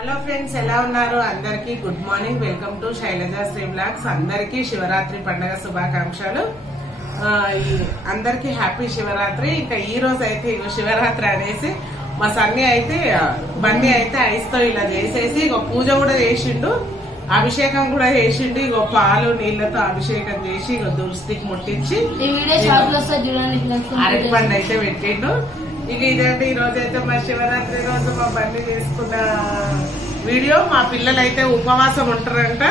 Hello friends, ఎలా ఉన్నారు? అందరికీ good morning. Welcome to Shailaja Sri blogs. అందరికీ శివరాత్రి పండుగ శుభాకాంక్షలు. అందరికీ హ్యాపీ శివరాత్రి. ఇంకా ఈ రోజు అయితే శివరాత్రి అనేసి మా సన్ని అయితే బన్నీ అయితే ఐస్ తో ఇలా చేసేసి పూజ కూడా చేసిండు, అభిషేకం కూడా చేసిండు. పాలు నీళ్లతో అభిషేకం చేసి దుర్స్టికి ముట్టించి అరటిపండు అయితే పెట్టిండు. ఇక ఇదండి ఈ రోజు అయితే మా శివరాత్రి రోజు మా బండి తీసుకున్న వీడియో. మా పిల్లలు అయితే ఉపవాసం ఉంటారంట.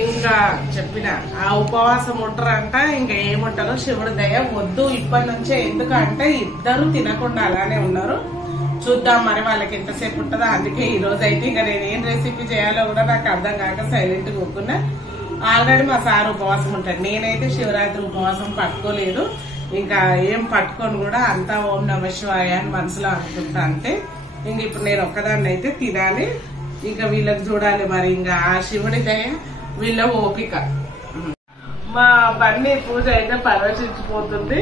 ఇంకా చెప్పిన ఆ ఉపవాసం ఉంటారంట. ఇంకా ఏముంటారో శివుడి దయ వద్దు ఇప్పటి నుంచే, ఎందుకంటే ఇద్దరు తినకుండా అలానే ఉన్నారు. చూద్దాం మరి వాళ్ళకి ఎంతసేపు ఉంటుందో. అందుకే ఈ రోజు అయితే ఇంకా నేను ఏం రెసిపీ చేయాలో కూడా నాకు అర్థం కాక సైలెంట్ గా కూర్చున్నా. ఆల్రెడీ మా సార్ ఉపవాసం ఉంటాడు. నేనైతే శివరాత్రి ఉపవాసం పట్టుకోలేదు. ఇంకా ఏం పట్టుకొని కూడా అంతా ఓం నమ శివాయ అని మనసులో అనుకుంటా. అంటే ఇంక ఇప్పుడు నేను ఒక్కదాన్ని అయితే తినాలి. ఇంకా వీళ్ళకి చూడాలి మరి. ఇంకా ఆ శివుడి దయ, వీళ్ళ ఓపిక. మా బన్నీ పూజ అయితే పరవశించిపోతుంది.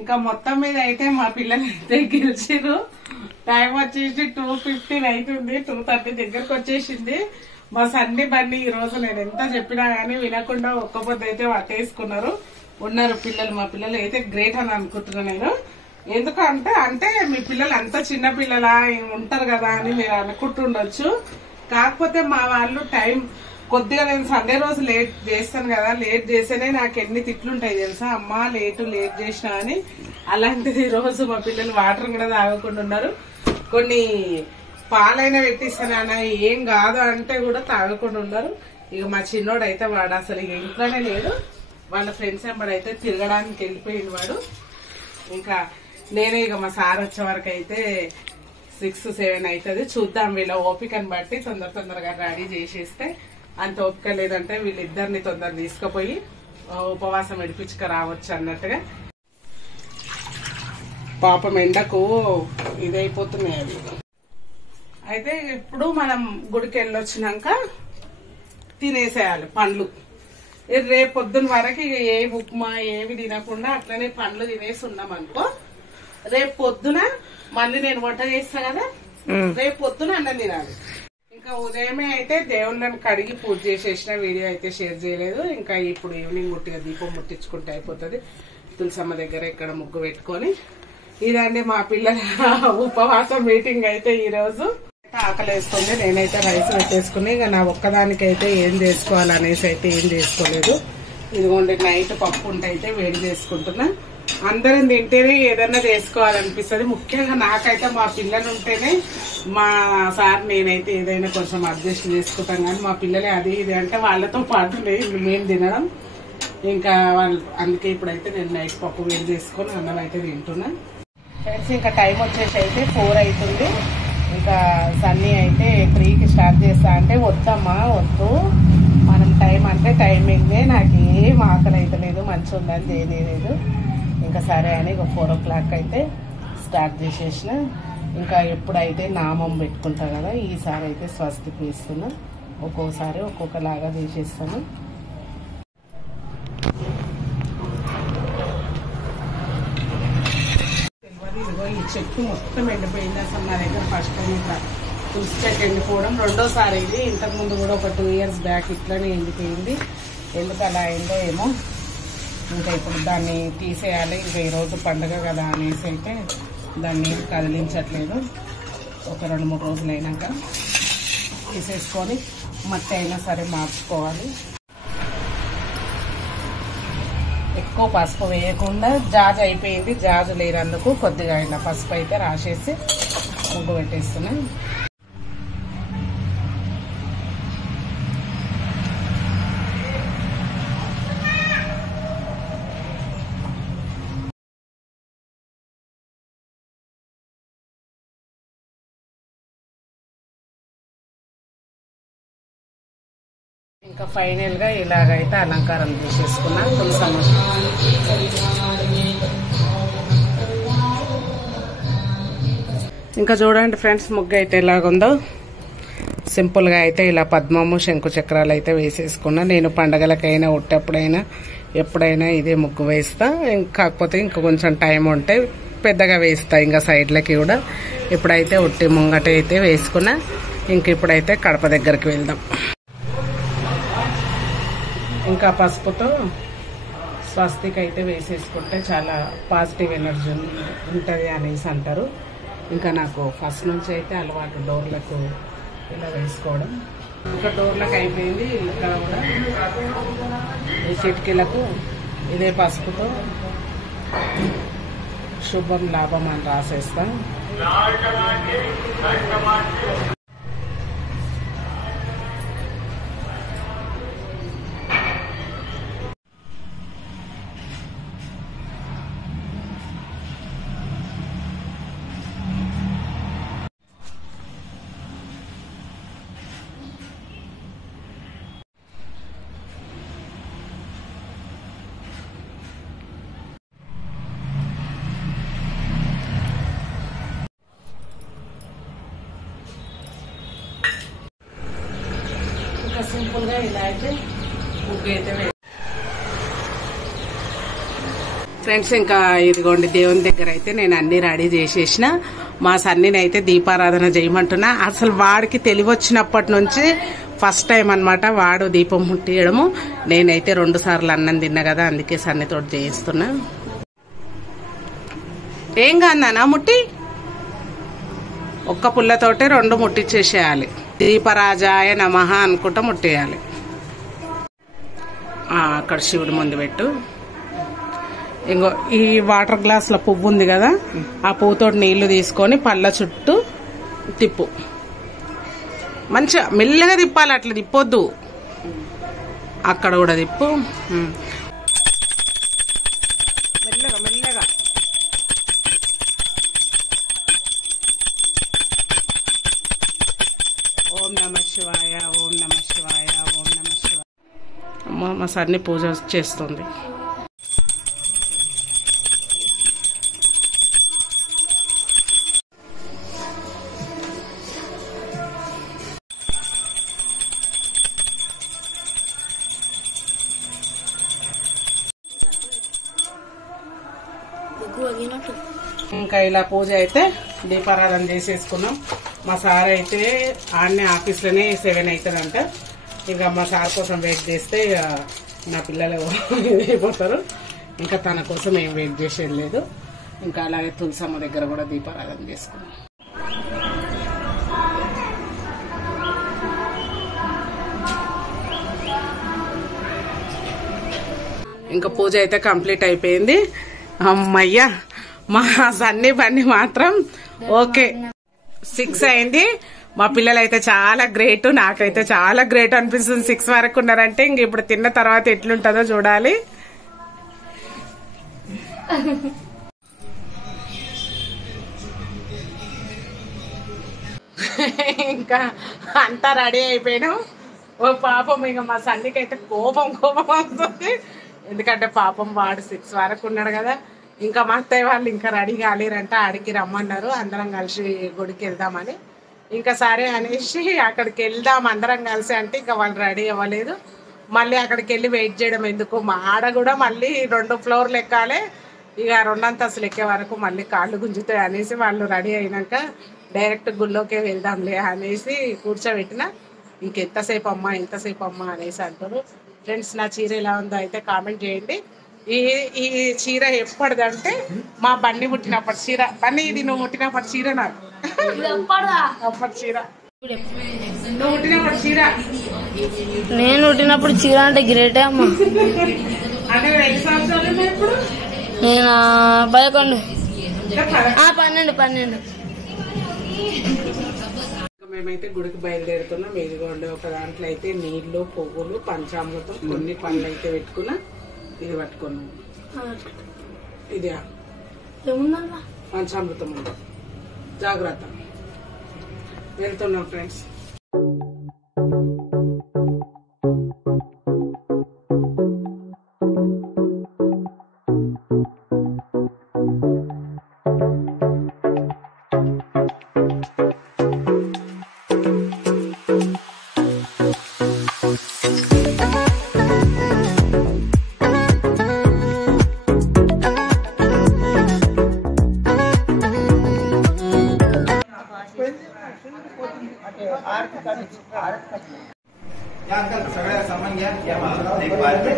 ఇంకా మొత్తం మీద అయితే మా పిల్లలు అయితే గెలిచిరు. టైం వచ్చేసి 2:15 అవుతుంది. 2:30 దగ్గరకు వచ్చేసింది. మా సన్ని బన్నీ ఈ రోజు నేను ఎంత చెప్పినా గానీ వినకుండా ఒక్క పొద్దు అయితే పట్టేసుకున్నారు ఉన్నారు పిల్లలు. మా పిల్లలు అయితే గ్రేట్ అని అనుకుంటున్నా నేను. ఎందుకంటే మీ పిల్లలు అంత చిన్న పిల్లలా ఉంటారు కదా అని మీరు అనుకుంటుండొచ్చు. కాకపోతే మా వాళ్ళు టైం కొద్దిగా, నేను సండే రోజు లేట్ చేస్తాను కదా, లేట్ చేస్తేనే నాకు ఎన్ని తిట్లుంటాయి తెలుసా, అమ్మా లేట్ చేసినా అని. అలాంటిది ఈ రోజు మా పిల్లలు వాటర్ కూడా తాగకుండా ఉన్నారు. కొన్ని పాలైనా పెట్టిస్తానా ఏం కాదు అంటే కూడా తాగకుండా ఉన్నారు. ఇక మా చిన్నోడు అయితే వాడు అసలు ఇక ఇంట్లోనే లేడు. వాళ్ళ ఫ్రెండ్స్ ఎంబడైతే తిరగడానికి వెళ్ళిపోయింది వాడు. ఇంకా నేనే ఇక మా సార్ వచ్చే వరకు అయితే 6-7 అవుతుంది. చూద్దాం వీళ్ళ ఓపికని బట్టి తొందరగా రెడీ చేసేస్తే. అంత ఓపిక లేదంటే వీళ్ళిద్దరిని తొందర తీసుకుపోయి ఉపవాసం విడిపించుక రావచ్చు అన్నట్టుగా. పాపం ఎండకు ఇదైపోతున్నాయి అవి. అయితే ఇప్పుడు మనం గుడికి వెళ్ళొచ్చినాక తినేసేయాలి పండ్లు. రేపు పొద్దున వరకు ఇక ఏ ఉప్మా ఏమి తినకుండా అట్లనే పండ్లు తినేసి ఉన్నాం అనుకో, రేపు పొద్దున మళ్ళీ నేను వంట చేస్తా కదా, రేపు పొద్దున అన్నం తినాలి. ఇంకా ఉదయమే అయితే దేవుళ్ళని కడిగి పూజ చేసేసిన వీడియో అయితే షేర్ చేయలేదు. ఇంకా ఇప్పుడు ఈవినింగ్ ముట్టిగా దీపం ముట్టించుకుంటే అయిపోతుంది. తులసమ్మ దగ్గర ఇక్కడ ముగ్గు పెట్టుకొని. ఇదండి మా పిల్లల ఉపవాసం మీటింగ్ అయితే ఈ రోజు. ఆకలి వేస్తుంది. నేనైతే రైస్ పెట్టేసుకుని ఇక నా ఒక్కదానికైతే ఏం చేసుకోవాలనేసి అయితే ఏం చేసుకోలేదు. ఇదిగోండి నైట్ పప్పు ఉంటే అయితే వేడి చేసుకుంటున్నా. అందరం తింటేనే ఏదన్నా చేసుకోవాలనిపిస్తుంది. ముఖ్యంగా నాకైతే మా పిల్లలు ఉంటేనే, మా సార్ నేనైతే ఏదైనా కొంచెం అడ్జస్ట్ చేసుకుంటాం. కానీ మా పిల్లలే అది ఇది అంటే వాళ్ళతో పాటు మేము తినడం. ఇంకా వాళ్ళు అందుకే ఇప్పుడైతే నేను నైట్ పప్పు వేడి చేసుకొని అన్నం అయితే తింటున్నా. ఫ్రెండ్స్ ఇంకా టైం వచ్చేసి అయితే 4 అవుతుంది. ఇంకా సన్నీ అయితే 3కి స్టార్ట్ చేస్తా అంటే వద్దమ్మా వద్దు, మనం టైం అంటే టైమింగే, నాకు ఏం ఆకలి అయితే లేదు, మంచిగా ఉందని చేయలేదు. ఇంకా సరే అని ఇక 4 o'clock అయితే స్టార్ట్ చేసేసిన. ఇంకా ఎప్పుడైతే నామం పెట్టుకుంటా కదా, ఈసారి అయితే స్వస్తికి వేస్తున్నా. ఒక్కోసారి ఒక్కొక్కలాగా చేసేస్తాను. ఇదిగో ఈ చెట్టు మొత్తం ఎండిపోయింది. అసలు నా దగ్గర ఫస్ట్ టైం ఇట్లా తులసి చెట్టు ఎండిపోవడం రెండోసారి ఇది. ఇంతకుముందు కూడా ఒక 2 years బ్యాక్ ఇట్లానే ఎండిపోయింది. ఎందుకు అలా అయిందో ఏమో. ఇంకా ఇప్పుడు దాన్ని తీసేయాలి. ఇంకా ఈరోజు పండుగ కదా అనేసి అయితే దాన్ని కదిలించట్లేదు. ఒక 2-3 రోజులు అయినాక తీసేసుకొని మట్టి అయినా సరే మార్చుకోవాలి. ఎక్కువ పసుపు వేయకుండా, జాజు అయిపోయింది, జాజు లేనందుకు కొద్దిగా అయినా పసుపు అయితే రాసేసి ముగ్గు పెట్టేస్తున్నా. ఇంకా ఫైనల్ గా ఇలాగైతే అలంకారం చేసేసుకున్నా తులసమ్మ. ఇంకా చూడండి ఫ్రెండ్స్, ముగ్గు అయితే ఎలాగుందో. సింపుల్ గా అయితే ఇలా పద్మము శంకు చక్రాలు అయితే వేసేసుకున్నా. నేను పండగలకైనా ఉట్టప్పుడైనా ఎప్పుడైనా ఇదే ముగ్గు వేస్తా. కాకపోతే ఇంకా కొంచెం టైం ఉంటే పెద్దగా వేస్తా ఇంకా సైడ్లకి కూడా. ఇప్పుడైతే ఉట్టి ముంగట అయితే వేసుకున్నా. ఇంక ఇప్పుడైతే కడప దగ్గరికి వెళ్దాం. ఇంకా పసుపుతో స్వస్తిక్ అయితే వేసేసుకుంటే చాలా పాజిటివ్ ఎనర్జీ ఉంటుంది అనేసి అంటారు. ఇంకా నాకు ఫస్ట్ నుంచి అయితే అలవాటు డోర్లకు ఇలా వేసుకోవడం. ఇంకా డోర్లకు అయిపోయింది. ఇక్కడ కూడా ఈ కిటికీలకు ఇదే పసుపుతో శుభం లాభం అని రాసేస్తా. సింపుల్ గా ఇలా అయితే ముగ్గు అయితే ఫ్రెండ్స్. ఇంకా ఇదిగోండి దేవుని దగ్గర అయితే నేను అన్ని రెడీ చేసేసిన. మా సన్నిని అయితే దీపారాధన చేయమంటున్నా. అసలు వాడికి తెలివచ్చినప్పటి నుంచి ఫస్ట్ టైం అనమాట వాడు దీపం ముట్టియడము. నేనైతే 2 సార్లు అన్నం తిన్నా కదా, అందుకే సన్నితోటి చేయిస్తున్నా. ఏం కాదన్నా ముట్టి ఒక్క పుల్లతోటే 2 ముట్టించేసేయాలి. దీపరాజాయ నమః అనుకుంటా ముట్టేయాలి. అక్కడ శివుడి ముందు పెట్టు. ఇంకో ఈ వాటర్ గ్లాస్ లో పువ్వు ఉంది కదా, ఆ పువ్వుతో నీళ్లు తీసుకొని పళ్ళ చుట్టూ తిప్పు. మంచిగా మెల్లగా తిప్పాలి, అట్లా తిప్పొద్దు. అక్కడ కూడా తిప్పు. మెల్లగా మెల్లగా. ఓం నమః శివాయ, ఓం నమః శివాయ, ఓం నమః శివాయ. అమ్మ మా సన్ని పూజ చేస్తుంది. ఇంకా ఇలా పూజ అయితే దీపారాధన చేసేసుకున్నాం. మా సార్ అయితే ఆడనే ఆఫీస్లోనే 7 అవుతుందంట. ఇంకా మా సార్ కోసం వెయిట్ చేస్తే నా పిల్లలు అయిపోతారు. ఇంకా తన కోసం ఏం వెయిట్ చేసేది లేదు. ఇంకా అలాగే తులసమ్మ దగ్గర కూడా దీపారాధన చేసుకున్నాం. ఇంకా పూజ అయితే కంప్లీట్ అయిపోయింది. అమ్మయ్యా మా సన్ని బండి మాత్రం ఓకే 6 అయింది. మా పిల్లలు అయితే చాలా గ్రేట్, నాకైతే చాలా గ్రేట్ అనిపిస్తుంది. 6 వరకు ఉన్నారంటే ఇంక ఇప్పుడు తిన్న తర్వాత ఎట్లుంటుందో చూడాలి. ఇంకా అంతా రెడీ అయిపోయినాం. ఓ పాపం ఇక మా సన్నికి అయితే కోపం వస్తుంది. ఎందుకంటే పాపం వాడు 6 వరకు ఉన్నాడు కదా. ఇంకా మా అత్తయ్య వాళ్ళు ఇంకా రెడీ కాలేరంట, ఆడికి రమ్మన్నారు. అందరం కలిసి గుడికి వెళ్దామని. ఇంకా సరే అనేసి అక్కడికి వెళ్దాం అందరం కలిసి అంటే ఇంకా వాళ్ళు రెడీ అవ్వలేదు. మళ్ళీ అక్కడికి వెళ్ళి వెయిట్ చేయడం ఎందుకు, మా ఆడ కూడా మళ్ళీ 2 ఫ్లోర్లు ఎక్కాలి. ఇక 2 అంతస్తులు ఎక్కే వరకు మళ్ళీ కాళ్ళు గుంజుతాయి అనేసి వాళ్ళు రెడీ అయినాక డైరెక్ట్ గుళ్ళోకే వెళ్దాంలే అనేసి కూర్చోబెట్టిన. ఇంకెంతసేపు అమ్మా ఎంతసేపు అమ్మా అనేసి అంటారు. ఫ్రెండ్స్ నా చీర ఎలా ఉందో అయితే కామెంట్ చేయండి. ఈ చీర ఎప్పటిదంటే మా బన్నీ పుట్టినప్పటి చీర. బన్నీ ఇది నువ్వు పుట్టినప్పటి చీర, నాకు అప్పటి చీర. నువ్వు పుట్టినప్పటి చీర, నేను పుట్టినప్పుడు చీర అంటే గ్రేటే అమ్మా. అంటే 2 సంవత్సరాలు ఇప్పుడు నేను 11 12 మేమైతే గుడికి బయలుదేరుతున్నాం. ఇదిగోండి ఒక దాంట్లో అయితే నీళ్లు, పువ్వులు, పంచామృతం, కొన్ని పళ్ళు అయితే పెట్టుకున్నా. ఇది పట్టుకున్నాం. ఇది పంచామృతం ఉంది, జాగ్రత్త. వెళ్తున్నాం ఫ్రెండ్స్. सगळ्या सामान घ्या एक पार्टी